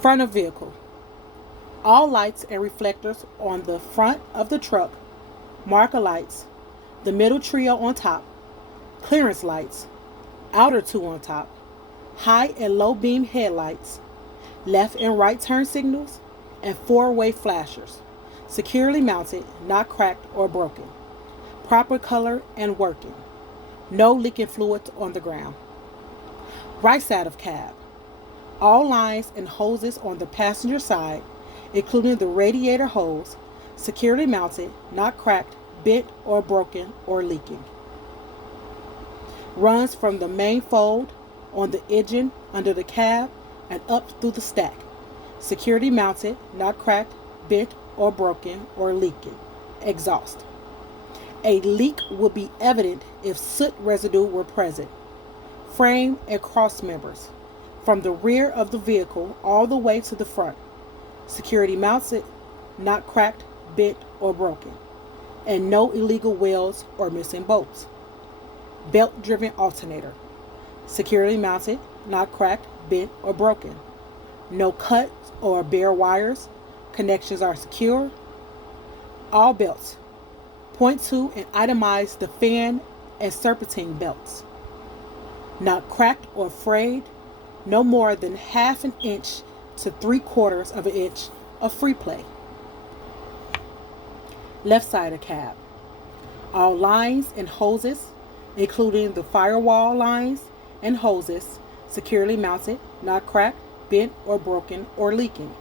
Front of vehicle. All lights and reflectors on the front of the truck, marker lights, the middle trio on top, clearance lights, outer two on top, high and low beam headlights, left and right turn signals, and four-way flashers, securely mounted, not cracked or broken, proper color and working, no leaking fluids on the ground. Right side of cab. All lines and hoses on the passenger side, including the radiator hose, securely mounted, not cracked, bent or broken or leaking. Runs from the main fold on the engine under the cab and up through the stack, security mounted, not cracked, bent or broken or leaking. Exhaust. A leak would be evident if soot residue were present. Frame and cross members from the rear of the vehicle all the way to the front, security mounted, not cracked, bent or broken, and no illegal welds or missing bolts. Belt driven alternator, securely mounted, not cracked, bent or broken, no cuts or bare wires, connections are secure. All belts. Point to and itemize the fan and serpentine belts. Not cracked or frayed, no more than half an inch to 3/4 of an inch of free play. Left side of cab. All lines and hoses, including the firewall lines and hoses, securely mounted, not cracked, bent or broken or leaking.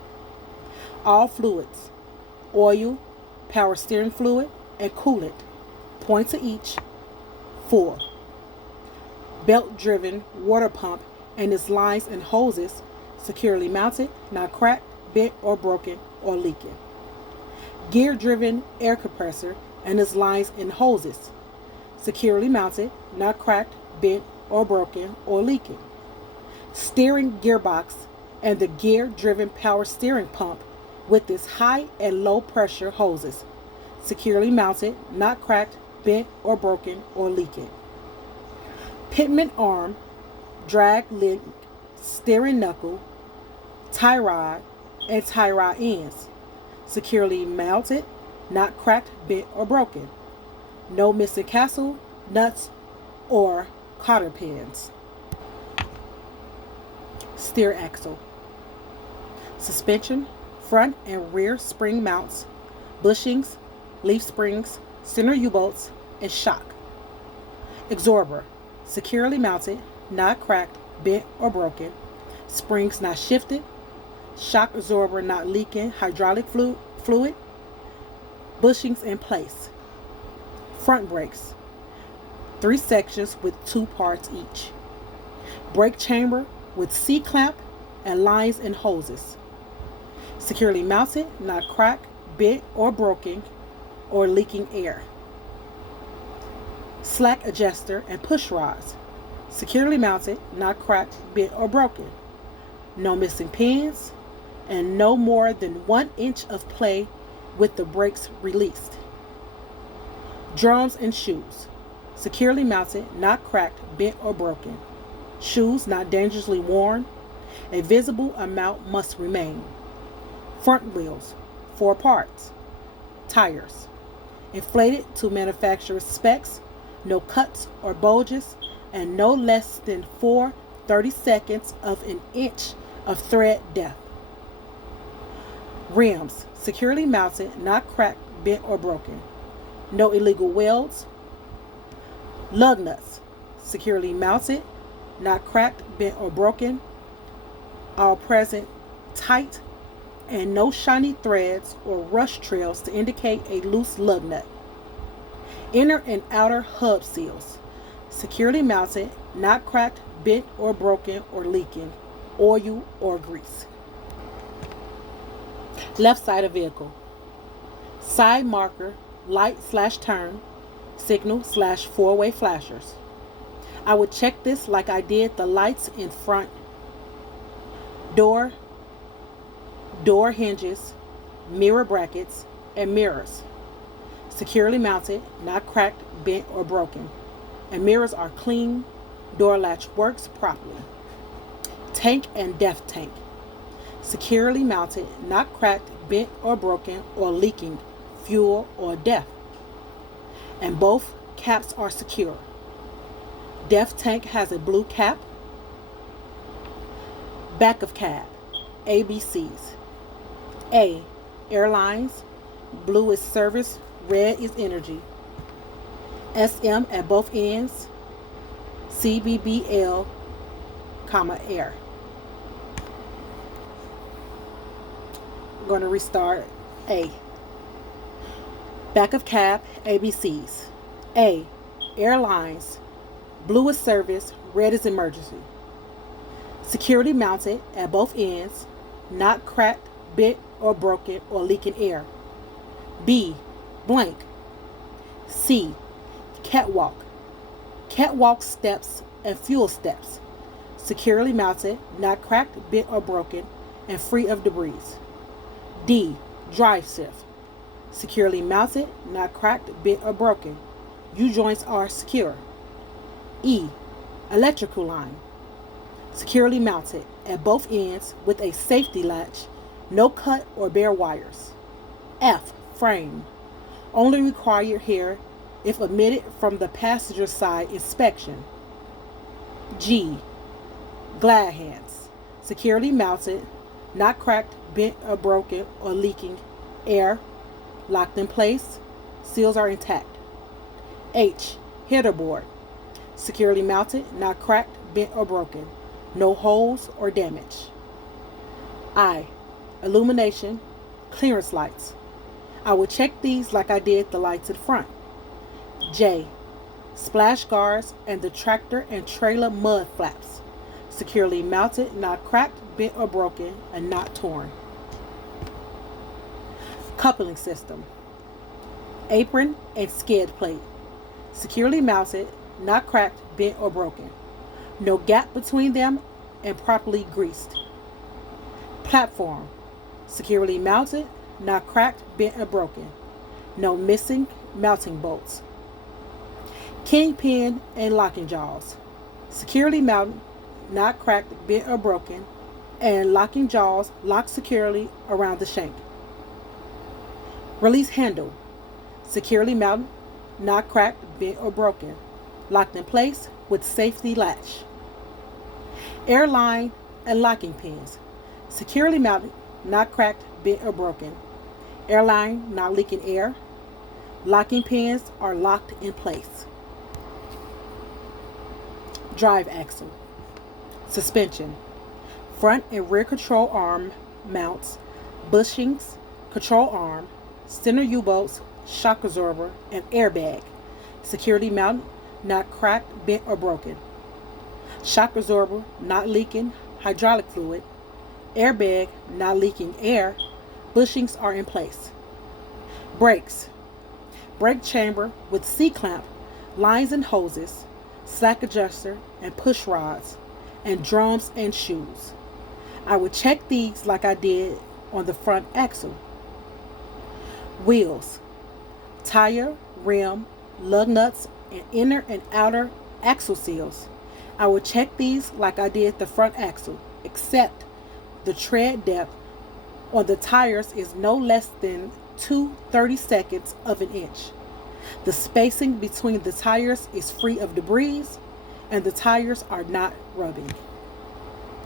All fluids, oil, power steering fluid, and coolant, point to each, full. Belt-driven water pump and its lines and hoses, securely mounted, not cracked, bent or broken or leaking. Gear-driven air compressor and its lines and hoses, securely mounted, not cracked, bent or broken or leaking. Steering gearbox and the gear-driven power steering pump with its high and low pressure hoses, securely mounted, not cracked, bent or broken or leaking. Pitman arm, drag link, steering knuckle, tie rod, and tie rod ends, securely mounted, not cracked, bent or broken. No missing castle, nuts, or cotter pins. Steer axle. Suspension, front and rear spring mounts, bushings, leaf springs, center U-bolts, and shock. Absorber, securely mounted, not cracked, bent or broken, springs not shifted, shock absorber not leaking hydraulic fluid, bushings in place. Front brakes, 3 sections with 2 parts each. Brake chamber with C-clamp and lines and hoses. Securely mounted, not cracked, bent or broken or leaking air. Slack adjuster and push rods, securely mounted, not cracked, bent or broken. No missing pins and no more than 1 inch of play with the brakes released. Drums and shoes, securely mounted, not cracked, bent or broken. Shoes not dangerously worn. A visible amount must remain. Front wheels, 4 parts. Tires, inflated to manufacturer's specs, no cuts or bulges, and no less than 4/32 of an inch of thread depth. Rims, securely mounted, not cracked, bent or broken. No illegal welds. Lug nuts, securely mounted, not cracked, bent or broken. All present tight and no shiny threads or rush trails to indicate a loose lug nut. Inner and outer hub seals, securely mounted, not cracked, bent or broken or leaking, oil or grease. Left side of vehicle. Side marker, light/turn, signal/4-way flashers. I would check this like I did the lights in front. Door hinges, mirror brackets, and mirrors. Securely mounted, not cracked, bent, or broken. And mirrors are clean. Door latch works properly. Tank and depth tank. securely mounted, not cracked, bent, or broken, or leaking fuel or depth. And both caps are secure. Depth tank has a blue cap. Back of cab, ABCs. A, airlines, blue is service, red is energy. SM at both ends, CBBL, air. I'm going to restart A. Back of cab, ABCs. A, airlines, blue is service, red is emergency. Security mounted at both ends, not cracked, bent, or broken, or leaking air. B, blank. C, catwalk. Catwalk steps and fuel steps. Securely mounted, not cracked, bent, or broken, and free of debris. D, drive shift. Securely mounted, not cracked, bent, or broken. U-joints are secure. E, electrical line. Securely mounted at both ends with a safety latch, no cut or bare wires. F, frame. Only required here if omitted from the passenger side inspection. G, glad hands. Securely mounted, not cracked, bent, or broken, or leaking air, locked in place, seals are intact. H, header board. Securely mounted, not cracked, bent, or broken, no holes or damage. I, illumination, clearance lights. I will check these like I did the lights in front. J, splash guards and the tractor and trailer mud flaps. Securely mounted, not cracked, bent, or broken, and not torn. Coupling system. Apron and skid plate. Securely mounted, not cracked, bent, or broken. No gap between them and properly greased. Platform. Securely mounted, not cracked, bent, or broken. No missing mounting bolts. Kingpin and locking jaws. Securely mounted, not cracked, bent, or broken, and locking jaws locked securely around the shank. Release handle. Securely mounted, not cracked, bent, or broken, locked in place with safety latch. Airline and locking pins. Securely mounted, not cracked, bent, or broken. Airline not leaking air. Locking pins are locked in place. Drive axle. Suspension. Front and rear control arm mounts, bushings, control arm, center U-bolts, shock absorber, and airbag. Security mounted, not cracked, bent, or broken. Shock absorber not leaking hydraulic fluid. Airbag not leaking air. Bushings are in place. Brakes. Brake chamber with C-clamp, lines and hoses, slack adjuster and push rods, and drums and shoes. I would check these like I did on the front axle. Wheels. Tire, rim, lug nuts, and inner and outer axle seals. I will check these like I did the front axle, except the tread depth on the tires is no less than 2/32 of an inch. The spacing between the tires is free of debris, and the tires are not rubbing.